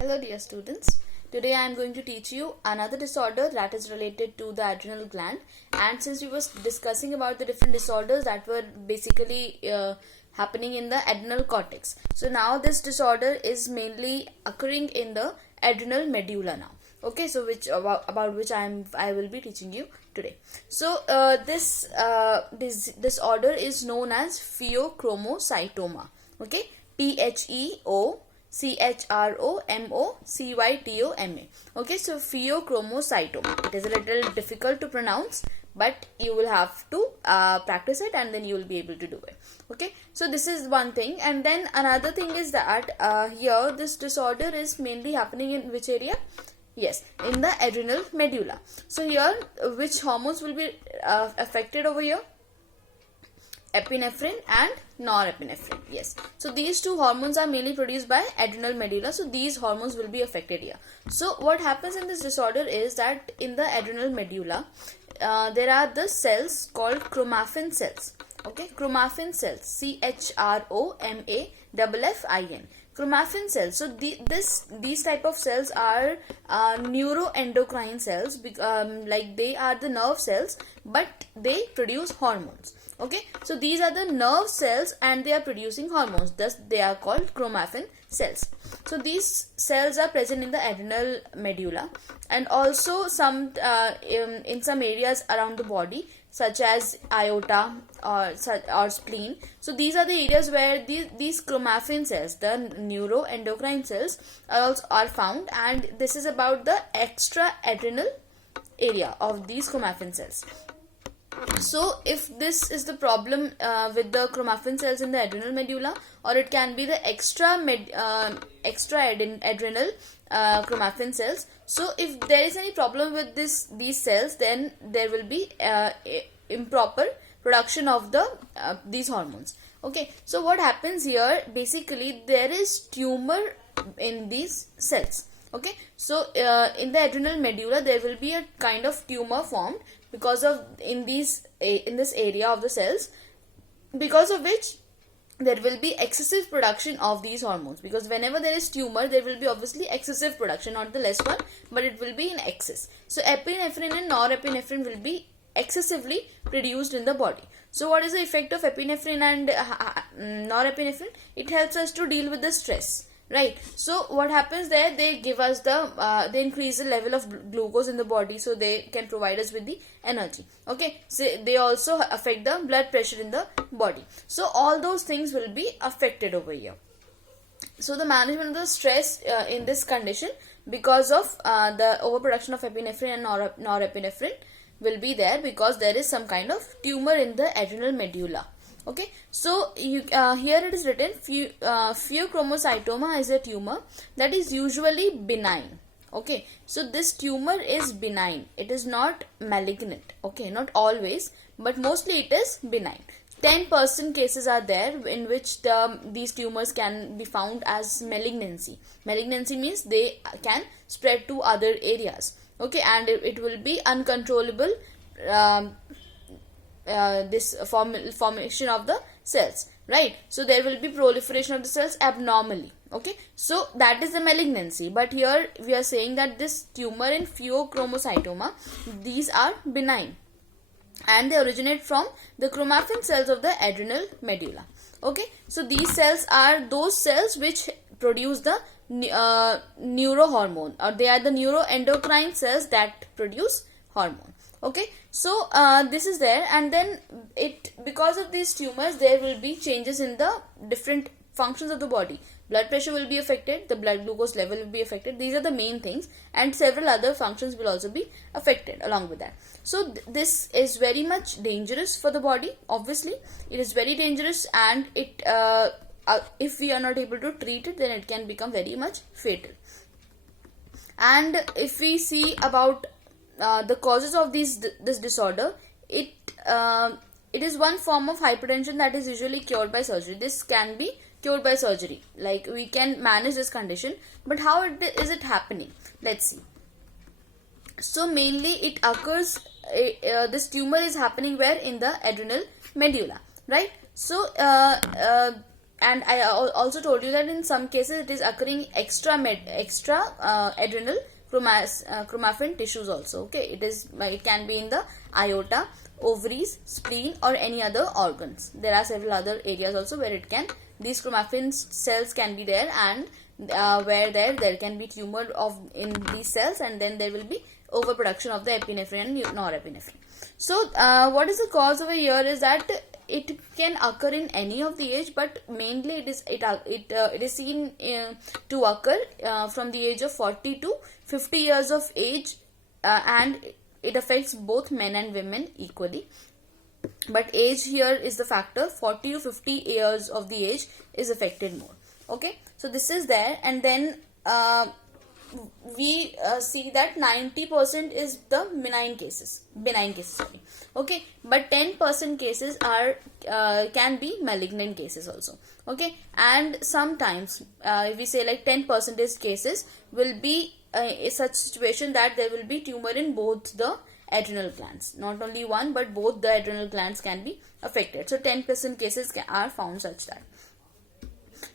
Hello dear students, today I am going to teach you another disorder that is related to the adrenal gland. And since we were discussing about the different disorders that were basically happening in the adrenal cortex, so now this disorder is mainly occurring in the adrenal medulla now. Okay, so about which I will be teaching you today. So this disorder is known as pheochromocytoma. Okay, Pheochromocytoma. Okay, so pheochromocytoma. It is a little difficult to pronounce, but you will have to practice it and then you will be able to do it. Okay, so this is one thing, and then another thing is that here this disorder is mainly happening in which area? Yes, in the adrenal medulla. So here, which hormones will be affected over here? Epinephrine and norepinephrine. Yes, so these two hormones are mainly produced by adrenal medulla, so these hormones will be affected here. So what happens in this disorder is that in the adrenal medulla there are the cells called chromaffin cells. Okay, chromaffin cells, CHROMAFFIN, chromaffin cells. So these type of cells are neuroendocrine cells, like they are the nerve cells, but they produce hormones. Okay, so these are the nerve cells and they are producing hormones, thus they are called chromaffin cells. So these cells are present in the adrenal medulla and also some in some areas around the body, such as aorta or spleen. So these are the areas where these chromaffin cells, the neuroendocrine cells, are found, and this is about the extra adrenal area of these chromaffin cells. So if this is the problem with the chromaffin cells in the adrenal medulla, or it can be the extra adrenal chromaffin cells. So if there is any problem with these cells, then there will be improper production of these hormones. Okay, so what happens here, basically there is tumor in these cells. Okay, so in the adrenal medulla there will be a kind of tumor formed because of in this area of the cells, because of which there will be excessive production of these hormones, because whenever there is tumor there will be obviously excessive production, not the less one, but it will be in excess. So epinephrine and norepinephrine will be excessively produced in the body. So what is the effect of epinephrine and norepinephrine? It helps us to deal with the stress, right? So what happens there, they give us they increase the level of glucose in the body, so they can provide us with the energy. Okay, so they also affect the blood pressure in the body. So all those things will be affected over here. So the management of the stress in this condition, because of the overproduction of epinephrine and norepinephrine, will be there because there is some kind of tumor in the adrenal medulla. Okay, so here it is written pheochromocytoma is a tumor that is usually benign. Okay, so this tumor is benign, it is not malignant. Okay, not always, but mostly it is benign. 10% cases are there in which these tumors can be found as malignancy. Malignancy means they can spread to other areas. Okay, and it will be uncontrollable, this formation of the cells, right? So there will be proliferation of the cells abnormally. Okay, so that is the malignancy, but here we are saying that this tumor in pheochromocytoma, these are benign and they originate from the chromaffin cells of the adrenal medulla. Okay, so these cells are those cells which produce the neurohormone, or they are the neuroendocrine cells that produce hormone. Okay, so this is there, and then because of these tumors there will be changes in the different functions of the body. Blood pressure will be affected, the blood glucose level will be affected. These are the main things, and several other functions will also be affected along with that. So this is very much dangerous for the body. Obviously it is very dangerous, and it if we are not able to treat it, then it can become very much fatal. And if we see about the causes of this disorder, it is one form of hypertension that is usually cured by surgery. This can be cured by surgery, like we can manage this condition, but how is it happening? Let's see. So mainly it occurs, this tumor is happening where? In the adrenal medulla, right? So and I also told you that in some cases it is occurring extra adrenal chromaffin tissues also. Okay, it can be in the aorta, ovaries, spleen, or any other organs. There are several other areas also where these chromaffin cells can be there, and where there can be tumor in these cells, and then there will be overproduction of the epinephrine and norepinephrine. So what is the cause over here is that it can occur in any of the age, but mainly it is seen to occur from the age of 40 to 50 years of age, and it affects both men and women equally. But age here is the factor. 40 to 50 years of the age is affected more. Okay, so this is there, and then we see that 90% is the benign cases, sorry. Okay, but 10% cases are can be malignant cases also. Okay, and sometimes if we say like 10% cases will be such situation that there will be tumor in both the adrenal glands, not only one but both the adrenal glands can be affected. So 10% cases are found such that.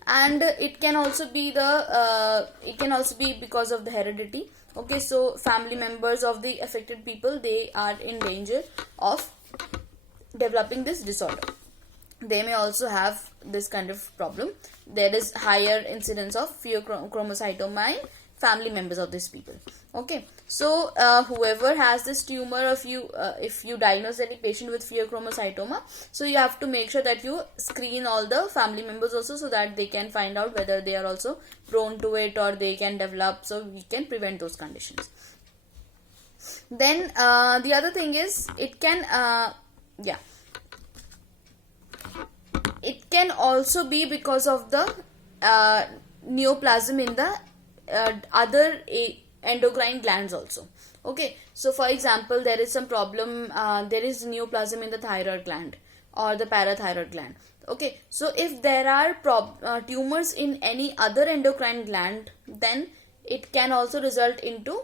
And it can also be because of the heredity. Okay, so family members of the affected people, they are in danger of developing this disorder. They may also have this kind of problem. There is higher incidence of pheochromocytoma in family members of these people. Okay, so whoever has this tumor, if you diagnose any patient with pheochromocytoma, so you have to make sure that you screen all the family members also, so that they can find out whether they are also prone to it or they can develop, so we can prevent those conditions. Then the other thing is it can also be because of the neoplasm in the other endocrine glands also. Okay, so for example, there is some problem, there is neoplasm in the thyroid gland or the parathyroid gland. Okay, so if there are tumors in any other endocrine gland, then it can also result into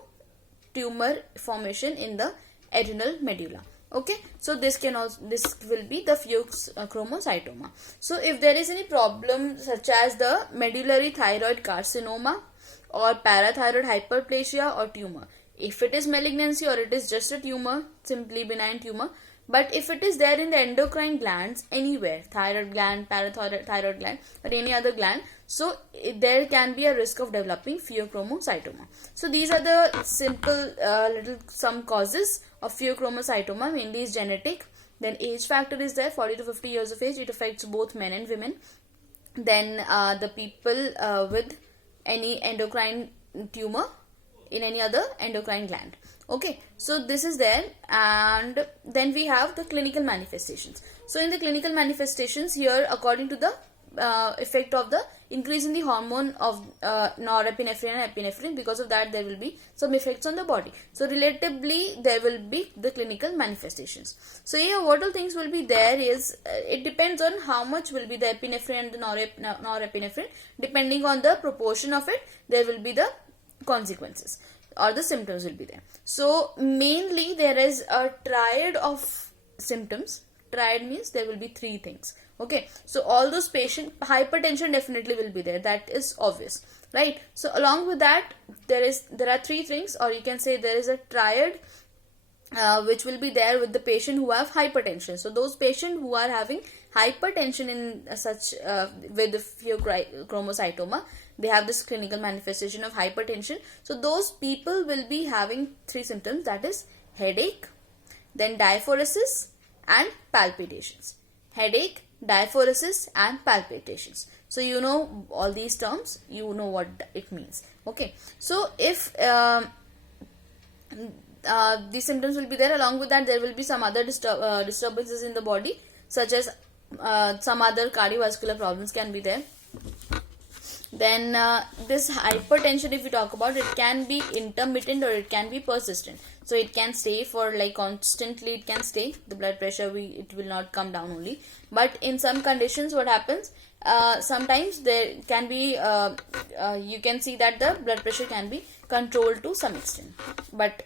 tumor formation in the adrenal medulla. Okay, so this will be the pheochromocytoma. So if there is any problem such as the medullary thyroid carcinoma or parathyroid hyperplasia or tumor, if it is malignancy or it is just a tumor, simply benign tumor, but if it is there in the endocrine glands anywhere, thyroid gland, parathyroid gland, or any other gland, so there can be a risk of developing pheochromocytoma. So these are the simple some causes of pheochromocytoma. Mainly is genetic. Then age factor is there, 40 to 50 years of age. It affects both men and women. Then the people with any endocrine tumor in any other endocrine gland. Okay, so this is there, and then we have the clinical manifestations. So in the clinical manifestations here, according to the effect of the increase in the hormone of norepinephrine and epinephrine, because of that there will be some effects on the body. So relatively there will be the clinical manifestations. So here what all things will be there is, it depends on how much will be the epinephrine and the norepinephrine. Depending on the proportion of it, there will be the consequences or the symptoms will be there. So mainly there is a triad of symptoms. Triad means there will be three things. Okay, so all those patient, hypertension definitely will be there, that is obvious, right? So along with that, there are three things, or you can say there is a triad which will be there with the patient who have hypertension. So those patients who are having hypertension in with the pheochromocytoma, they have this clinical manifestation of hypertension. So those people will be having three symptoms, that is headache, then diaphoresis and palpitations. Headache, diaphoresis and palpitations. So you know all these terms, you know what it means. Okay, so if these symptoms will be there, along with that there will be some other disturbances in the body, such as some other cardiovascular problems can be there. Then this hypertension, if we talk about, it can be intermittent or it can be persistent. So it can stay for like constantly, it can stay, the blood pressure it will not come down only. But in some conditions what happens, sometimes there can be you can see that the blood pressure can be controlled to some extent, but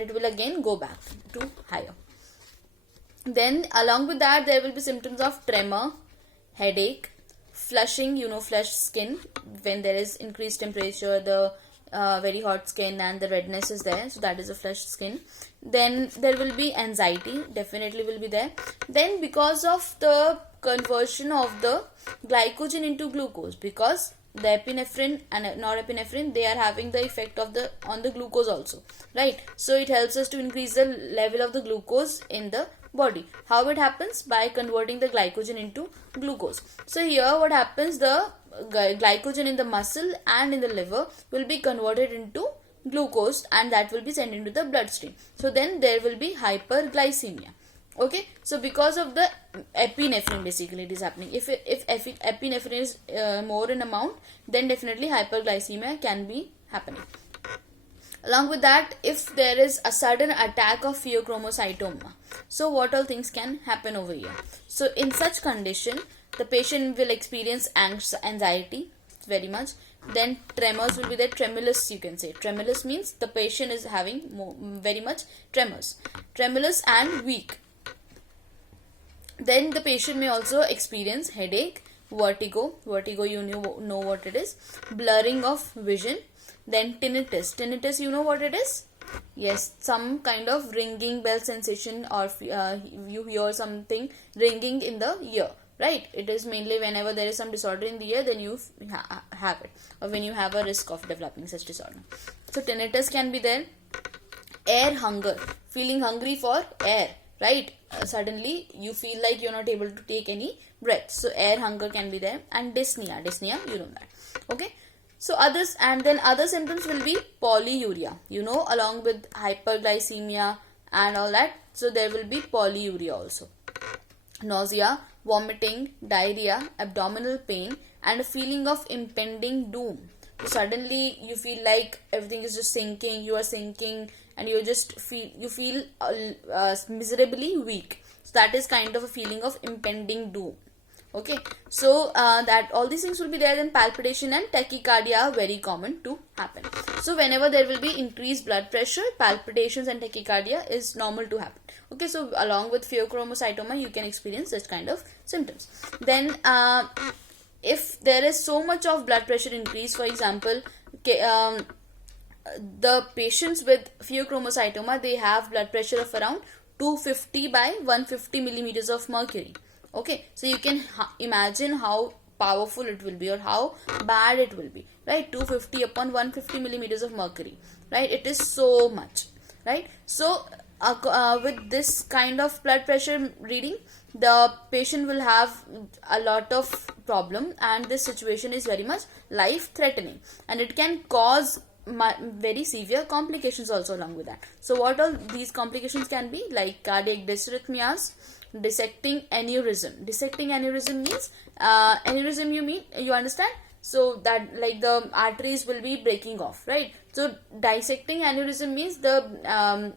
it will again go back to higher. Then along with that there will be symptoms of tremor, headache, flushing, flushed skin when there is increased temperature, the very hot skin and the redness is there, so that is a flushed skin. Then there will be anxiety, definitely will be there. Then because of the conversion of the glycogen into glucose, because the epinephrine and norepinephrine, they are having the effect of on the glucose also, right? So it helps us to increase the level of the glucose in the body. How it happens? By converting the glycogen into glucose. So here what happens, the glycogen in the muscle and in the liver will be converted into glucose, and that will be sent into the bloodstream. So then there will be hyperglycemia. Okay, so because of the epinephrine, basically it is happening. If epinephrine is more in amount, then definitely hyperglycemia can be happening. Along with that, if there is a sudden attack of pheochromocytoma, so what all things can happen over here? So in such condition, the patient will experience anxiety very much. Then tremors will be there, tremulous you can say. Tremulous means the patient is having very much tremulous and weak. Then the patient may also experience headache, vertigo you know what it is, blurring of vision. Then tinnitus you know what it is? Yes, some kind of ringing bell sensation, or you hear something ringing in the ear, right? It is mainly whenever there is some disorder in the ear, then you have it, or when you have a risk of developing such disorder. So tinnitus can be there. Air hunger, feeling hungry for air, right? Suddenly you feel like you're not able to take any breath, so air hunger can be there. And dyspnea you know that. Okay, so other symptoms will be polyuria, along with hyperglycemia and all that. So there will be polyuria also. Nausea, vomiting, diarrhea, abdominal pain, and a feeling of impending doom. So suddenly you feel like everything is just sinking, you are sinking, and you feel miserably weak. So that is kind of a feeling of impending doom. Okay, so that all these things will be there. Then palpitation and tachycardia are very common to happen. So whenever there will be increased blood pressure, palpitations and tachycardia is normal to happen. Okay, so along with pheochromocytoma, you can experience such kind of symptoms. Then if there is so much of blood pressure increase, for example, the patients with pheochromocytoma, they have blood pressure of around 250 by 150 millimeters of mercury. Okay, so you can imagine how powerful it will be or how bad it will be, right? 250 upon 150 millimeters of mercury, right? It is so much, right? So with this kind of blood pressure reading, the patient will have a lot of problem, and this situation is very much life threatening, and it can cause very severe complications also along with that. So what all these complications can be? Like cardiac dysrhythmias, dissecting aneurysm. Dissecting aneurysm means aneurysm, you understand? So that like the arteries will be breaking off, right? So dissecting aneurysm means the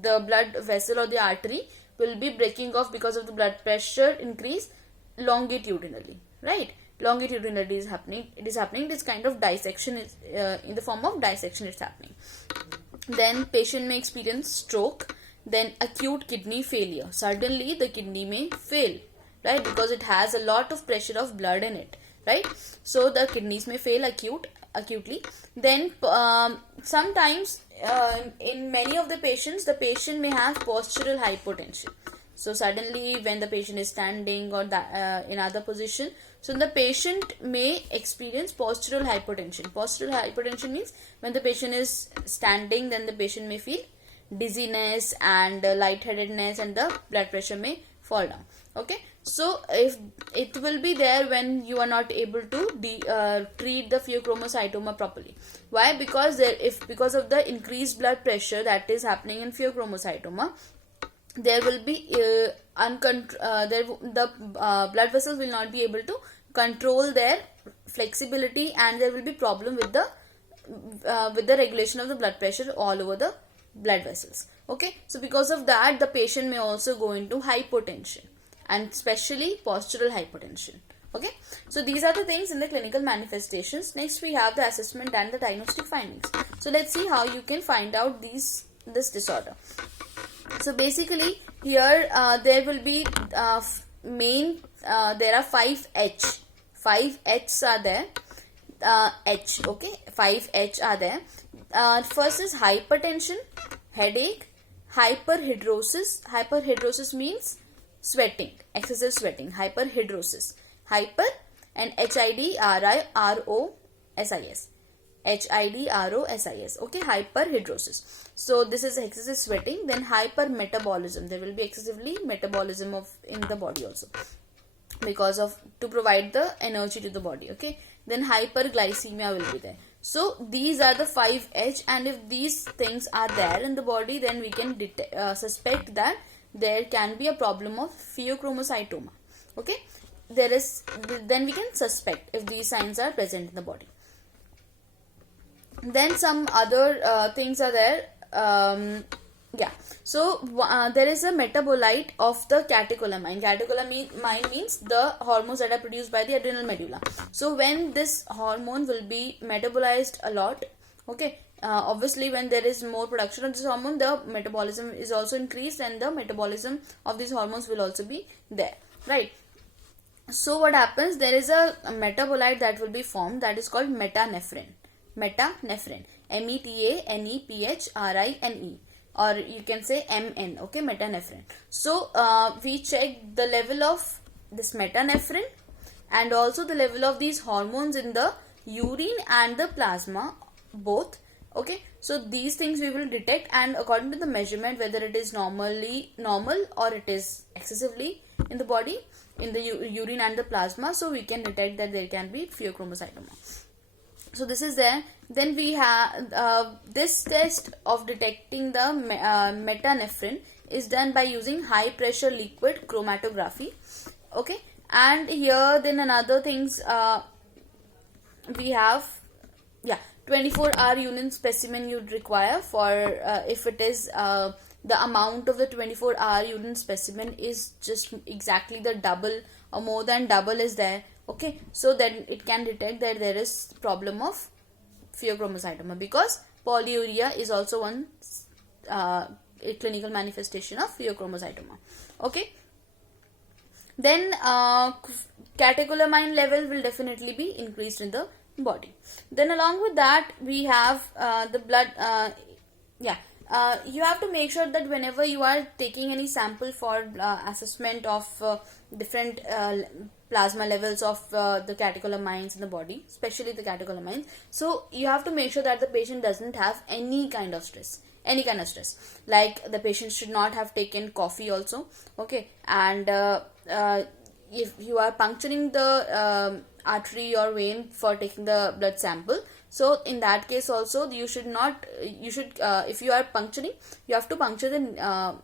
blood vessel or the artery will be breaking off because of the blood pressure increase longitudinally, right? Longitudinally is happening. It is happening. This kind of dissection is in the form of dissection. It's happening. Then patient may experience stroke. Then acute kidney failure. Suddenly the kidney may fail, right? Because it has a lot of pressure of blood in it, right? So the kidneys may fail acutely. Then sometimes in many of the patients, the patient may have postural hypotension. So suddenly when the patient is standing or in other position, so the patient may experience postural hypotension. Postural hypotension means when the patient is standing, then the patient may feel dizziness and lightheadedness, and the blood pressure may fall down. Okay, so if it will be there when you are not able to treat the pheochromocytoma properly. Why? Because because of the increased blood pressure that is happening in pheochromocytoma, there will be the blood vessels will not be able to control their flexibility, and there will be problem with the regulation of the blood pressure all over the blood vessels. Okay, so because of that, the patient may also go into hypotension, and especially postural hypotension. Okay, so these are the things in the clinical manifestations. Next we have the assessment and the diagnostic findings. So let's see how you can find out this disorder. So basically here there will be there are 5 5 H's are there. Okay, 5 H are there. First is hypertension, headache, hyperhidrosis. Hyperhidrosis means sweating, excessive sweating. Hyperhidrosis, hyper, and HIDROSIS. HIDROSIS. Okay, hyperhidrosis. So this is excessive sweating. Then hypermetabolism. There will be excessively metabolism in the body also, because of to provide the energy to the body. Okay, then hyperglycemia will be there. So these are the 5 H, and if these things are there in the body, then we can suspect that there can be a problem of pheochromocytoma. Okay, then we can suspect if these signs are present in the body. Then some other things are there. So there is a metabolite of the catecholamine. Catecholamine means the hormones that are produced by the adrenal medulla. So when this hormone will be metabolized a lot, okay, obviously when there is more production of this hormone, the metabolism is also increased, and the metabolism of these hormones will also be there, right? So what happens, there is a metabolite that will be formed, that is called metanephrin. Metanephrin, METANEPHRINE, or you can say MN. Okay, metanephrin. So we check the level of this metanephrin and also the level of these hormones in the urine and the plasma, both. Okay, so these things we will detect, and according to the measurement, whether it is normal or it is excessively in the body, in the urine and the plasma, so we can detect that there can be pheochromocytoma. So this is there. Then we have this test of detecting the metanephrin is done by using high pressure liquid chromatography. Okay, and here then another things we have, 24-hour urine specimen you'd require for if it is the amount of the 24-hour urine specimen is just exactly the double or more than double is there. Okay, so then it can detect that there is problem of pheochromocytoma, because polyuria is also one clinical manifestation of pheochromocytoma. Okay, then catecholamine level will definitely be increased in the body. Then along with that we have the blood. You have to make sure that whenever you are taking any sample for assessment of different plasma levels of the catecholamines in the body, especially the catecholamines, so you have to make sure that the patient doesn't have any kind of stress. Like the patient should not have taken coffee also. Okay, and if you are puncturing the artery or vein for taking the blood sample, so in that case also if you are puncturing, you have to puncture the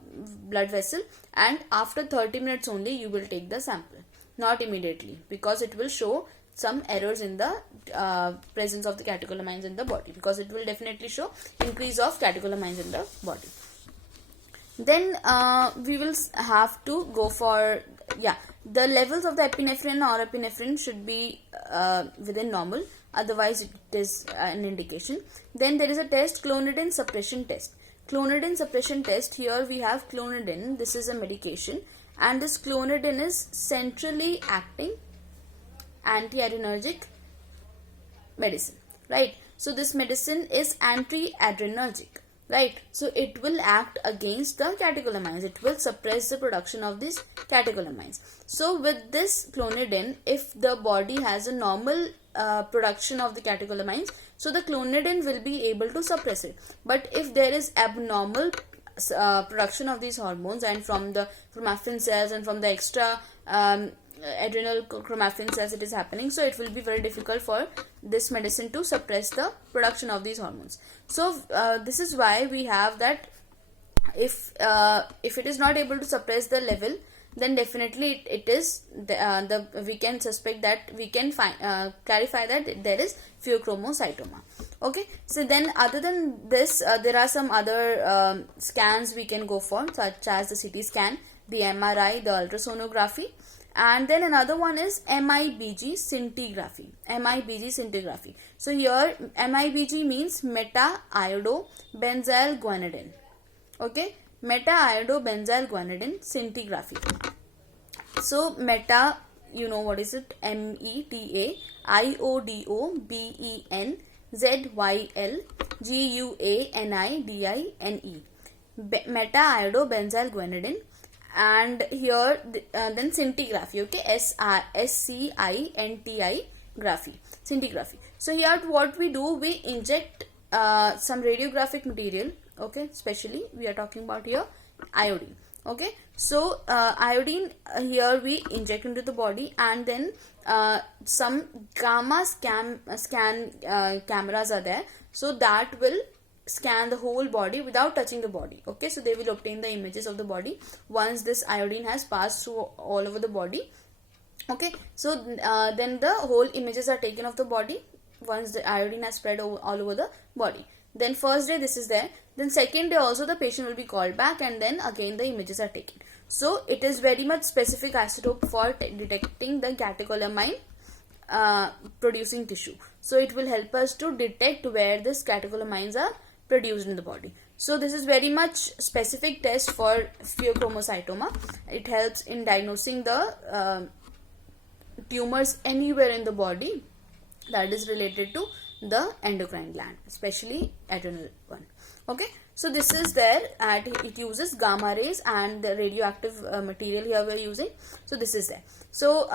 blood vessel, and after 30 minutes only you will take the sample, not immediately, because it will show some errors in the presence of the catecholamines in the body, because it will definitely show increase of catecholamines in the body. Then we will have to go for the levels of the epinephrine or norepinephrine should be within normal, otherwise it is an indication. Then there is a test, clonidine suppression test. Clonidine suppression test, here we have clonidine. This is a medication, and this clonidine is centrally acting anti-adrenergic medicine, right? So this medicine is anti-adrenergic, right? So it will act against the catecholamines. It will suppress the production of these catecholamines. So with this clonidine, if the body has a normal production of the catecholamines, so the clonidine will be able to suppress it. But if there is abnormal production of these hormones, and from the chromaffin cells and from the extra adrenal chromaffin cells it is happening, so it will be very difficult for this medicine to suppress the production of these hormones. So this is why we have that if it is not able to suppress the level, then definitely it is we can suspect that, we can clarify that there is pheochromocytoma. Okay, so then other than this there are some other scans we can go for, such as the CT scan, the MRI, the ultrasonography, and then another one is MIBG scintigraphy. MIBG scintigraphy. So here MIBG means meta-iodobenzyl guanidine. Okay, meta-iodobenzyl guanidine scintigraphy. So meta you know what is it? metaiodobenzylguanidine, meta-iodobenzyl guanidine, and here then scintigraphy, okay, SCINTI graphy, scintigraphy. So here what we do, we inject some radiographic material, okay, especially we are talking about here iodine, okay. So iodine here we inject into the body, and then some gamma scan cameras are there, so that will scan the whole body without touching the body, okay. So they will obtain the images of the body once this iodine has passed through all over the body, okay. So then the whole images are taken of the body once the iodine has spread all over the body. Then first day this is there, then second day also the patient will be called back, and then again the images are taken. So it is very much specific isotope for detecting the catecholamine producing tissue. So it will help us to detect where this catecholamines are produced in the body. So this is very much specific test for pheochromocytoma. It helps in diagnosing the tumors anywhere in the body that is related to the endocrine gland, especially adrenal one, okay. So this is there, and it uses gamma rays and the radioactive material here we are using. So this is there. So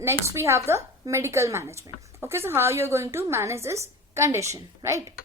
next we have the medical management, okay. So how you are going to manage this condition, right?